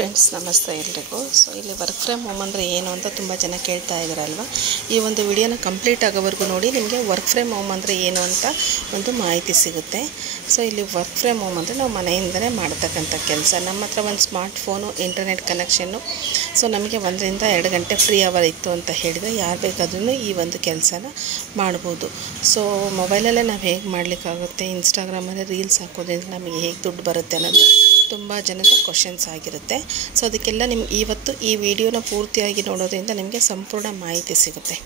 Friends ನಮಸ್ತೆ ಎಲ್ರಿಗೂ. So ಇಲ್ಲಿ ವರ್ಕ್ ಫ್ರಮ್ ಹೋಮ್ ಅಂದರೆ ಏನು ಅಂತ ತುಂಬ ಜನ ಕೇಳ್ತಾ ಇದ್ದಾರಲ್ವ. ಈ ಒಂದು ವಿಡಿಯೋನ ಕಂಪ್ಲೀಟ್ ಆಗೋವರೆಗೂ ನೋಡಿ, ನಿಮಗೆ ವರ್ಕ್ ಫ್ರಮ್ ಹೋಮ್ ಅಂದರೆ ಏನು ಅಂತ ಒಂದು ಮಾಹಿತಿ ಸಿಗುತ್ತೆ. ಸೊ ಇಲ್ಲಿ ವರ್ಕ್ ಫ್ರಮ್ ಹೋಮ್ ಅಂದರೆ ನಾವು ಮನೆಯಿಂದಲೇ ಮಾಡ್ತಕ್ಕಂಥ ಕೆಲಸ. ನಮ್ಮ ಹತ್ರ ಒಂದು smart phone, internet connection, so ನಮಗೆ 1 ರಿಂದ 2 ಗಂಟೆ ಫ್ರೀ ಅವರ್ ಇತ್ತು ಅಂತ ಹೇಳಿದರೆ ಯಾರು ಬೇಕಾದ್ರೂ ಈ ಒಂದು ಕೆಲಸನ ಮಾಡ್ಬೋದು. ಸೊ ಮೊಬೈಲಲ್ಲೇ ನಾವು ಹೇಗೆ ಮಾಡಲಿಕ್ಕಾಗುತ್ತೆ, ಇನ್ಸ್ಟಾಗ್ರಾಮಲ್ಲಿ ರೀಲ್ಸ್ ಹಾಕೋದ್ರಿಂದ ನಮಗೆ ಹೇಗೆ ದುಡ್ಡು ಬರುತ್ತೆ ಅನ್ನೋದು ತುಂಬ ಜನದ ಕ್ವಶನ್ಸ್ ಆಗಿರುತ್ತೆ. ಸೊ ಅದಕ್ಕೆಲ್ಲ ನಿಮ್ಗೆ ಇವತ್ತು ಈ ವಿಡಿಯೋನ ಪೂರ್ತಿಯಾಗಿ ನೋಡೋದ್ರಿಂದ ನಿಮಗೆ ಸಂಪೂರ್ಣ ಮಾಹಿತಿ ಸಿಗುತ್ತೆ.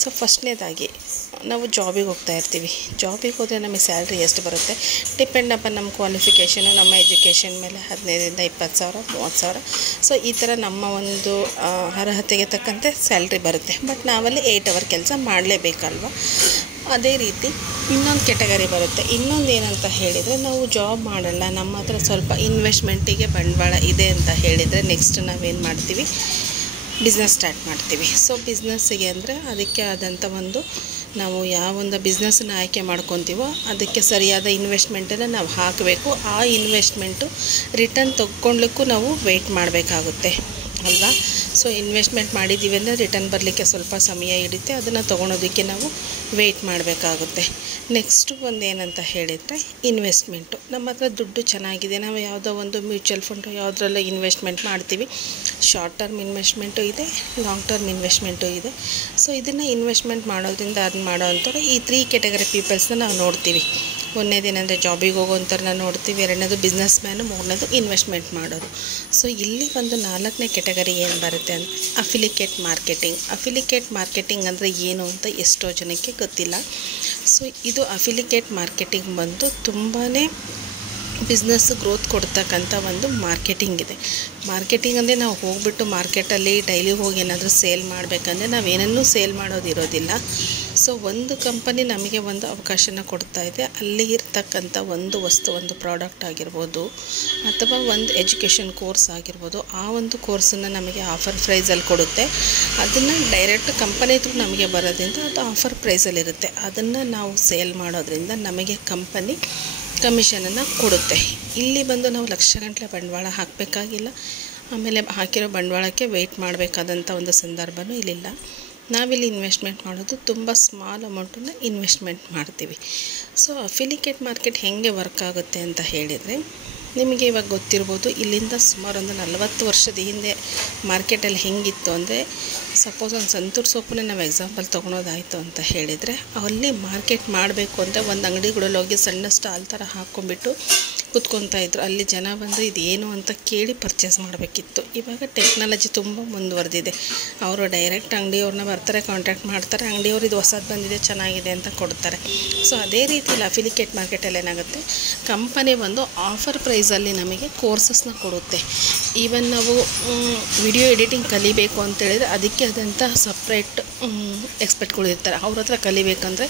ಸೊ ಫಸ್ಟ್ನೇದಾಗಿ ನಾವು ಜಾಬಿಗೆ ಹೋಗ್ತಾ ಇರ್ತೀವಿ. ಜಾಬಿಗೆ ಹೋದರೆ ನಮಗೆ ಸ್ಯಾಲ್ರಿ ಎಷ್ಟು ಬರುತ್ತೆ, ಡಿಪೆಂಡ್ ಅಪಾನ್ ನಮ್ಮ ಕ್ವಾಲಿಫಿಕೇಷನು, ನಮ್ಮ ಎಜುಕೇಷನ್ ಮೇಲೆ 15 ರಿಂದ 20,000, 30,000. ಸೊ ಈ ಥರ ನಮ್ಮ ಒಂದು ಅರ್ಹತೆಗೆ ತಕ್ಕಂತೆ ಸ್ಯಾಲ್ರಿ ಬರುತ್ತೆ. ಬಟ್ ನಾವಲ್ಲಿ 8 ಅವರ್ ಕೆಲಸ ಮಾಡಲೇಬೇಕಲ್ವ. ಅದೇ ರೀತಿ ಇನ್ನೊಂದು ಕೆಟಗರಿ ಬರುತ್ತೆ. ಇನ್ನೊಂದು ಏನಂತ ಹೇಳಿದರೆ, ನಾವು ಜಾಬ್ ಮಾಡಲ್ಲ, ನಮ್ಮ ಹತ್ರ ಸ್ವಲ್ಪ ಇನ್ವೆಸ್ಟ್ಮೆಂಟಿಗೆ ಬಂಡವಾಳ ಇದೆ ಅಂತ ಹೇಳಿದರೆ ನೆಕ್ಸ್ಟ್ ನಾವೇನು ಮಾಡ್ತೀವಿ, ಬಿಸ್ನೆಸ್ ಸ್ಟಾರ್ಟ್ ಮಾಡ್ತೀವಿ. ಸೊ ಬಿಸ್ನೆಸ್ಸಿಗೆ ಅಂದರೆ ಅದಕ್ಕೆ ಆದಂಥ ನಾವು ಯಾವೊಂದು ಬಿಸ್ನೆಸ್ಸನ್ನು ಆಯ್ಕೆ ಮಾಡ್ಕೊತೀವೋ ಅದಕ್ಕೆ ಸರಿಯಾದ ಇನ್ವೆಸ್ಟ್ಮೆಂಟನ್ನು ನಾವು ಹಾಕಬೇಕು. ಆ ಇನ್ವೆಸ್ಟ್ಮೆಂಟು ರಿಟರ್ನ್ ತೊಗೊಳ್ಲಿಕ್ಕೂ ನಾವು ವೆಯ್ಟ್ ಮಾಡಬೇಕಾಗುತ್ತೆ ಅಲ್ವಾ. ಸೊ ಇನ್ವೆಸ್ಟ್ಮೆಂಟ್ ಮಾಡಿದ್ದೀವಿ ಅಂದರೆ ರಿಟರ್ನ್ ಬರಲಿಕ್ಕೆ ಸ್ವಲ್ಪ ಸಮಯ ಹಿಡಿಯುತ್ತೆ. ಅದನ್ನು ತೊಗೊಳೋದಕ್ಕೆ ನಾವು ವೆಯ್ಟ್ ಮಾಡಬೇಕಾಗುತ್ತೆ. ನೆಕ್ಸ್ಟು ಒಂದು ಏನಂತ ಹೇಳಿದರೆ ಇನ್ವೆಸ್ಟ್ಮೆಂಟು. ನಮ್ಮ ಹತ್ರ ದುಡ್ಡು ಚೆನ್ನಾಗಿದೆ, ನಾವು ಯಾವುದೋ ಒಂದು ಮ್ಯೂಚುವಲ್ ಫಂಡು ಯಾವುದ್ರಲ್ಲೂ ಇನ್ವೆಸ್ಟ್ಮೆಂಟ್ ಮಾಡ್ತೀವಿ. ಶಾರ್ಟ್ ಟರ್ಮ್ ಇನ್ವೆಸ್ಟ್ಮೆಂಟು ಇದೆ, ಲಾಂಗ್ ಟರ್ಮ್ ಇನ್ವೆಸ್ಟ್ಮೆಂಟು ಇದೆ. ಸೊ ಇದನ್ನು ಇನ್ವೆಸ್ಟ್ಮೆಂಟ್ ಮಾಡೋದ್ರಿಂದ ಅದನ್ನ ಮಾಡೋ ಅಂಥವ್ರು ಈ 3 ಕೆಟಗರಿ ಪೀಪಲ್ಸ್ನ ನಾವು ನೋಡ್ತೀವಿ. ಒಂದನೇದೇನೆಂದರೆ ಜಾಬಿಗೆ ಹೋಗೋವಂಥವ್ರನ್ನ ನೋಡ್ತೀವಿ, ಎರಡನೇದು ಬಿಸ್ನೆಸ್ ಮ್ಯಾನು, ಮೂರನೇದು ಇನ್ವೆಸ್ಟ್ಮೆಂಟ್ ಮಾಡೋರು. ಸೊ ಇಲ್ಲಿ ಒಂದು 4ನೇ ಕೆಟಗರಿ ಏನು ಬರುತ್ತೆ ಅಂದರೆ ಅಫಿಲಿಕೇಟ್ ಮಾರ್ಕೆಟಿಂಗ್. ಅಫಿಲಿಕೇಟ್ ಮಾರ್ಕೆಟಿಂಗ್ ಅಂದರೆ ಏನು ಅಂತ ಎಷ್ಟೋ ಜನಕ್ಕೆ ಗೊತ್ತಿಲ್ಲ. ಸೊ ಇದು ಅಫಿಲಿಕೇಟ್ ಮಾರ್ಕೆಟಿಂಗ್ ಬಂದು ತುಂಬಾ ಬಿಸ್ನೆಸ್ ಗ್ರೋತ್ ಕೊಡ್ತಕ್ಕಂಥ ಒಂದು ಮಾರ್ಕೆಟಿಂಗ್ ಇದೆ. ಮಾರ್ಕೆಟಿಂಗ್ ಅಂದರೆ ನಾವು ಹೋಗ್ಬಿಟ್ಟು ಮಾರ್ಕೆಟಲ್ಲಿ ಡೈಲಿ ಹೋಗಿ ಏನಾದರೂ ಸೇಲ್ ಮಾಡಬೇಕಂದ್ರೆ ನಾವೇನನ್ನೂ ಸೇಲ್ ಮಾಡೋದಿರೋದಿಲ್ಲ. ಸೊ ಒಂದು ಕಂಪನಿ ನಮಗೆ ಒಂದು ಅವಕಾಶನ ಕೊಡ್ತಾ ಇದೆ, ಅಲ್ಲಿ ಇರ್ತಕ್ಕಂಥ ಒಂದು ವಸ್ತು, ಒಂದು ಪ್ರಾಡಕ್ಟ್ ಆಗಿರ್ಬೋದು ಅಥವಾ ಒಂದು ಎಜುಕೇಷನ್ ಕೋರ್ಸ್ ಆಗಿರ್ಬೋದು, ಆ ಒಂದು ಕೋರ್ಸನ್ನು ನಮಗೆ ಆಫರ್ ಪ್ರೈಸಲ್ಲಿ ಕೊಡುತ್ತೆ. ಅದನ್ನು ಡೈರೆಕ್ಟ್ ಕಂಪನಿ ಥ್ರೂ ನಮಗೆ ಬರೋದ್ರಿಂದ ಅದು ಆಫರ್ ಪ್ರೈಸಲ್ಲಿರುತ್ತೆ. ಅದನ್ನು ನಾವು ಸೇಲ್ ಮಾಡೋದ್ರಿಂದ ನಮಗೆ ಕಂಪನಿ ಕಮಿಷನನ್ನು ಕೊಡುತ್ತೆ. ಇಲ್ಲಿ ಬಂದು ನಾವು ಲಕ್ಷಗಟ್ಟಲೆ ಬಂಡವಾಳ ಹಾಕಬೇಕಾಗಿಲ್ಲ, ಆಮೇಲೆ ಹಾಕಿರೋ ಬಂಡವಾಳಕ್ಕೆ ವೆಯ್ಟ್ ಮಾಡಬೇಕಾದಂಥ ಒಂದು ಸಂದರ್ಭವೂ ಇಲ್ಲಿಲ್ಲ. ನಾವಿಲ್ಲಿ ಇನ್ವೆಸ್ಟ್ಮೆಂಟ್ ಮಾಡೋದು ತುಂಬ ಸ್ಮಾಲ್ ಅಮೌಂಟನ್ನು ಇನ್ವೆಸ್ಟ್ಮೆಂಟ್ ಮಾಡ್ತೀವಿ. ಸೊ ಅಫಿಲಿಕೇಟ್ ಮಾರ್ಕೆಟ್ ಹೇಗೆ ವರ್ಕ್ ಆಗುತ್ತೆ ಅಂತ ಹೇಳಿದರೆ, ನಿಮಗೆ ಇವಾಗ ಗೊತ್ತಿರ್ಬೋದು, ಇಲ್ಲಿಂದ ಸುಮಾರು ಒಂದು 40 ವರ್ಷದ ಹಿಂದೆ ಮಾರ್ಕೆಟಲ್ಲಿ ಹೆಂಗಿತ್ತು ಅಂದರೆ, ಸಪೋಸ್ ಒಂದು ಸಂತೂರ್ ಸೊಪ್ಪನ್ನ ನಾವು ಎಕ್ಸಾಂಪಲ್ ತೊಗೊಳೋದಾಯಿತು ಅಂತ ಹೇಳಿದರೆ, ಅಲ್ಲಿ ಮಾರ್ಕೆಟ್ ಮಾಡಬೇಕು ಅಂದರೆ ಒಂದು ಅಂಗಡಿಗಳಲ್ಲಿ ಹೋಗಿ ಸಣ್ಣ ಸ್ಟಾಲ್ ಥರ ಹಾಕ್ಕೊಂಡ್ಬಿಟ್ಟು ಕೂತ್ಕೊತಾ ಇದ್ರು. ಅಲ್ಲಿ ಜನ ಬಂದು ಇದೇನು ಅಂತ ಕೇಳಿ ಪರ್ಚೇಸ್ ಮಾಡಬೇಕಿತ್ತು. ಇವಾಗ ಟೆಕ್ನಾಲಜಿ ತುಂಬ ಮುಂದುವರೆದಿದೆ. ಅವರು ಡೈರೆಕ್ಟ್ ಅಂಗಡಿಯವ್ರನ್ನ ಬರ್ತಾರೆ, ಕಾಂಟ್ಯಾಕ್ಟ್ ಮಾಡ್ತಾರೆ, ಅಂಗಡಿಯವ್ರು ಇದು ಹೊಸದು ಬಂದಿದೆ, ಚೆನ್ನಾಗಿದೆ ಅಂತ ಕೊಡ್ತಾರೆ. ಸೊ ಅದೇ ರೀತಿಯಲ್ಲಿ ಅಫಿಲಿಕೇಟ್ ಮಾರ್ಕೆಟಲ್ಲಿ ಏನಾಗುತ್ತೆ, ಕಂಪನಿ ಒಂದು ಆಫರ್ ಪ್ರೈಸಲ್ಲಿ ನಮಗೆ ಕೋರ್ಸಸ್ನ ಕೊಡುತ್ತೆ. ಈವನ್ ನಾವು ವಿಡಿಯೋ ಎಡಿಟಿಂಗ್ ಕಲಿಬೇಕು ಅಂತೇಳಿದರೆ ಅದಕ್ಕೆ ಆದಂಥ ಸಪ್ರೇಟ್ ಎಕ್ಸ್ಪರ್ಟ್ಗಳು ಇರ್ತಾರೆ. ಅವ್ರ ಹತ್ರ ಕಲಿಬೇಕಂದ್ರೆ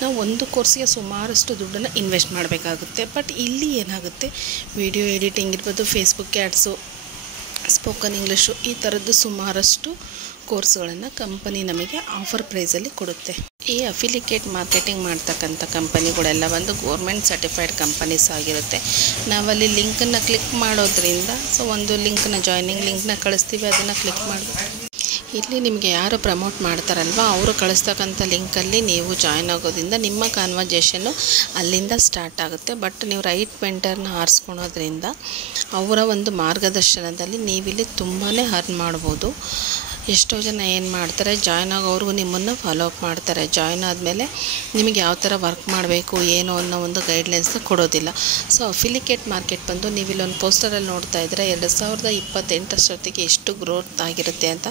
ನಾವು ಒಂದು ಕೋರ್ಸಿಗೆ ಸುಮಾರಷ್ಟು ದುಡ್ಡನ್ನು ಇನ್ವೆಸ್ಟ್ ಮಾಡಬೇಕಾಗುತ್ತೆ. ಬಟ್ ಇಲ್ಲಿ ಏನಾಗುತ್ತೆ, ವಿಡಿಯೋ ಎಡಿಟಿಂಗ್ ಇರ್ಬೋದು, ಫೇಸ್ಬುಕ್ ಆ್ಯಡ್ಸು, ಸ್ಪೋಕನ್ ಇಂಗ್ಲೀಷು, ಈ ಥರದ್ದು ಸುಮಾರಷ್ಟು ಕೋರ್ಸ್ಗಳನ್ನು ಕಂಪನಿ ನಮಗೆ ಆಫರ್ ಪ್ರೈಸಲ್ಲಿ ಕೊಡುತ್ತೆ. ಈ ಅಫಿಲಿಕೇಟ್ ಮಾರ್ಕೆಟಿಂಗ್ ಮಾಡ್ತಕ್ಕಂಥ ಕಂಪನಿಗಳೆಲ್ಲ ಒಂದು ಗೋರ್ಮೆಂಟ್ ಸರ್ಟಿಫೈಡ್ ಕಂಪನೀಸ್ ಆಗಿರುತ್ತೆ. ನಾವಲ್ಲಿ ಲಿಂಕನ್ನು ಕ್ಲಿಕ್ ಮಾಡೋದ್ರಿಂದ, ಸೊ ಒಂದು ಲಿಂಕ್ನ ಜಾಯ್ನಿಂಗ್ ಲಿಂಕ್ನ ಕಳಿಸ್ತೀವಿ, ಅದನ್ನು ಕ್ಲಿಕ್ ಮಾಡಿಬಿಟ್ಟು ಇಲ್ಲಿ ನಿಮಗೆ ಯಾರು ಪ್ರಮೋಟ್ ಮಾಡ್ತಾರಲ್ವ ಅವರು ಕಳಿಸ್ತಕ್ಕಂಥ ಲಿಂಕಲ್ಲಿ ನೀವು ಜಾಯ್ನ್ ಆಗೋದ್ರಿಂದ ನಿಮ್ಮ ಕಾನ್ವರ್ಜೇಷನ್ನು ಅಲ್ಲಿಂದ ಸ್ಟಾರ್ಟ್ ಆಗುತ್ತೆ. ಬಟ್ ನೀವು ರೈಟ್ ಮೆಂಟರ್ನ ಆರಿಸ್ಕೊಳೋದ್ರಿಂದ ಅವರ ಒಂದು ಮಾರ್ಗದರ್ಶನದಲ್ಲಿ ನೀವಿಲ್ಲಿ ತುಂಬಾ ಅರ್ನ್ ಮಾಡ್ಬೋದು. ಎಷ್ಟೋ ಜನ ಏನು ಮಾಡ್ತಾರೆ, ಜಾಯ್ನ್ ಆಗೋವ್ರಿಗೂ ನಿಮ್ಮನ್ನು ಫಾಲೋ ಅಪ್ ಮಾಡ್ತಾರೆ. ಜಾಯ್ನ್ ಆದಮೇಲೆ ನಿಮಗೆ ಯಾವ ಥರ ವರ್ಕ್ ಮಾಡಬೇಕು ಏನು ಅನ್ನೋ ಒಂದು ಗೈಡ್ಲೈನ್ಸ್ನ ಕೊಡೋದಿಲ್ಲ. ಸೊ ಅಫಿಲಿಕೇಟ್ ಮಾರ್ಕೆಟ್ ಬಂದು ನೀವು ಇಲ್ಲೊಂದು ಪೋಸ್ಟರಲ್ಲಿ ನೋಡ್ತಾ ಇದ್ದರೆ 2028 ಎಷ್ಟು ಗ್ರೋತ್ ಆಗಿರುತ್ತೆ ಅಂತ.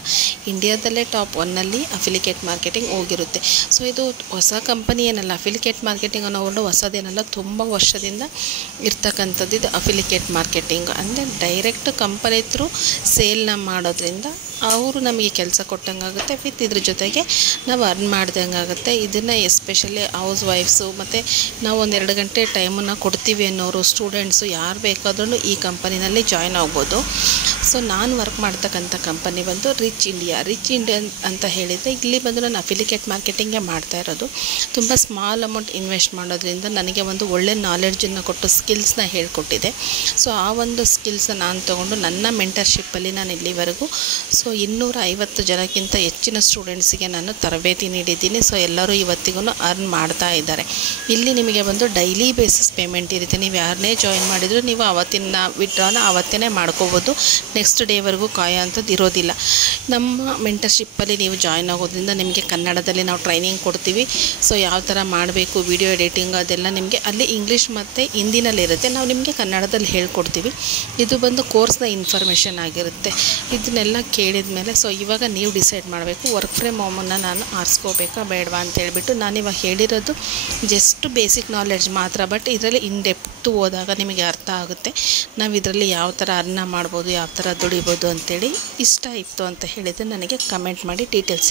ಇಂಡಿಯಾದಲ್ಲೇ ಟಾಪ್ 1ನಲ್ಲಿ ಅಫಿಲಿಕೇಟ್ ಮಾರ್ಕೆಟಿಂಗ್ ಹೋಗಿರುತ್ತೆ. ಸೊ ಇದು ಹೊಸ ಕಂಪನಿ ಏನಲ್ಲ, ಅಫಿಲಿಕೇಟ್ ಮಾರ್ಕೆಟಿಂಗ್ ಅನ್ನೋ ವರ್ಡ್ ಹೊಸದೇನಲ್ಲ, ತುಂಬ ವರ್ಷದಿಂದ ಇರ್ತಕ್ಕಂಥದ್ದು ಇದು ಅಫಿಲಿಕೇಟ್ ಮಾರ್ಕೆಟಿಂಗ್. ಅಂದರೆ ಡೈರೆಕ್ಟ್ ಕಂಪನಿ ಥ್ರೂ ಸೇಲ್ನ ಮಾಡೋದ್ರಿಂದ ಅವರು ನಮಗೆ ಕೆಲಸ ಕೊಟ್ಟಂಗಾಗುತ್ತೆ, ವಿತ್ ಇದ್ರ ಜೊತೆಗೆ ನಾವು ಅರ್ನ್ ಮಾಡ್ದಂಗಾಗುತ್ತೆ. ಇದನ್ನು ಎಸ್ಪೆಷಲಿ ಹೌಸ್ ವೈಫ್ಸು ಮತ್ತು ನಾವು 1-2 ಗಂಟೆ ಟೈಮನ್ನು ಕೊಡ್ತೀವಿ ಅನ್ನೋರು, ಸ್ಟೂಡೆಂಟ್ಸು ಯಾರು ಬೇಕಾದ್ರೂ ಈ ಕಂಪನಿನಲ್ಲಿ ಜಾಯ್ನ್ ಆಗ್ಬೋದು. ಸೊ ನಾನು ವರ್ಕ್ ಮಾಡ್ತಕ್ಕಂಥ ಕಂಪನಿ ಬಂದು ರಿಚ್ ಇಂಡಿಯಾ ಅಂತ ಹೇಳಿದರೆ, ಇಲ್ಲಿ ಬಂದು ನಾನು ಅಫಿಲಿಕೇಟ್ ಮಾರ್ಕೆಟಿಂಗೇ ಮಾಡ್ತಾ ಇರೋದು. ತುಂಬ ಸ್ಮಾಲ್ ಅಮೌಂಟ್ ಇನ್ವೆಸ್ಟ್ ಮಾಡೋದ್ರಿಂದ ನನಗೆ ಒಂದು ಒಳ್ಳೆ ನಾಲೆಡ್ಜನ್ನು ಕೊಟ್ಟು ಸ್ಕಿಲ್ಸ್ನ ಹೇಳ್ಕೊಟ್ಟಿದೆ. ಸೊ ಆ ಒಂದು ಸ್ಕಿಲ್ಸನ್ನು ನಾನು ತೊಗೊಂಡು ನನ್ನ ಮೆಂಟರ್ಶಿಪ್ಪಲ್ಲಿ ನಾನು ಇಲ್ಲಿವರೆಗೂ 250 ಜನಕ್ಕಿಂತ ಹೆಚ್ಚಿನ ಸ್ಟೂಡೆಂಟ್ಸಿಗೆ ನಾನು ತರಬೇತಿ ನೀಡಿದ್ದೀನಿ. ಸೊ ಎಲ್ಲರೂ ಇವತ್ತಿಗೂ ಅರ್ನ್ ಮಾಡ್ತಾ ಇದ್ದಾರೆ. ಇಲ್ಲಿ ನಿಮಗೆ ಬಂದು ಡೈಲಿ ಬೇಸಿಸ್ ಪೇಮೆಂಟ್ ಇರುತ್ತೆ. ನೀವು ಯಾರನ್ನೇ ಜಾಯಿನ್ ಮಾಡಿದರೂ ನೀವು ಅವತ್ತಿನ ವಿಡ್ರಾನ ಅವತ್ತೇ ಮಾಡ್ಕೋಬೋದು. ನೆಕ್ಸ್ಟ್ ಡೇವರೆಗೂ ಅಂಥದ್ದು ಇರೋದಿಲ್ಲ. ನಮ್ಮ ಮೆಂಟರ್ಶಿಪ್ಪಲ್ಲಿ ನೀವು ಜಾಯ್ನ್ ಆಗೋದ್ರಿಂದ ನಿಮಗೆ ಕನ್ನಡದಲ್ಲಿ ನಾವು ಟ್ರೈನಿಂಗ್ ಕೊಡ್ತೀವಿ. ಸೊ ಯಾವ ಥರ ಮಾಡಬೇಕು, ವಿಡಿಯೋ ಎಡಿಟಿಂಗ್ ಅದೆಲ್ಲ ನಿಮಗೆ ಅಲ್ಲಿ ಇಂಗ್ಲೀಷ್ ಮತ್ತು ಹಿಂದಿನಲ್ಲಿರುತ್ತೆ. ನಾವು ನಿಮಗೆ ಕನ್ನಡದಲ್ಲಿ ಹೇಳ್ಕೊಡ್ತೀವಿ. ಇದು ಬಂದು ಕೋರ್ಸ್ನ ಇನ್ಫಾರ್ಮೇಷನ್ ಆಗಿರುತ್ತೆ. ಇದನ್ನೆಲ್ಲ ಕೇಳಿದ ಮೇಲೆ ಸೊ ಇವಾಗ ನೀವು ಡಿಸೈಡ್ ಮಾಡಬೇಕು, ವರ್ಕ್ ಫ್ರಮ್ ಹೋಮನ್ನು ನಾನು ಆರಿಸ್ಕೋಬೇಕಾ ಬೇಡವಾ ಅಂತೇಳ್ಬಿಟ್ಟು. ನಾನಿವಾಗ ಹೇಳಿರೋದು ಜಸ್ಟ್ ಬೇಸಿಕ್ ನಾಲೆಡ್ಜ್ ಮಾತ್ರ, ಬಟ್ ಇದರಲ್ಲಿ ಇನ್ ಡೆಪ್ತು ಹೋದಾಗ ನಿಮಗೆ ಅರ್ಥ ಆಗುತ್ತೆ ನಾವು ಇದರಲ್ಲಿ ಯಾವ ಥರ ಅರ್ನ ಮಾಡ್ಬೋದು, ಯಾವ ಥರ ದುಡಿಬೋದು ಅಂತೇಳಿ. ಇಷ್ಟ ಇತ್ತು ಅಂತ ಹೇಳಿದರೆ ನನಗೆ ಕಮೆಂಟ್ ಮಾಡಿ ಡೀಟೇಲ್ಸ್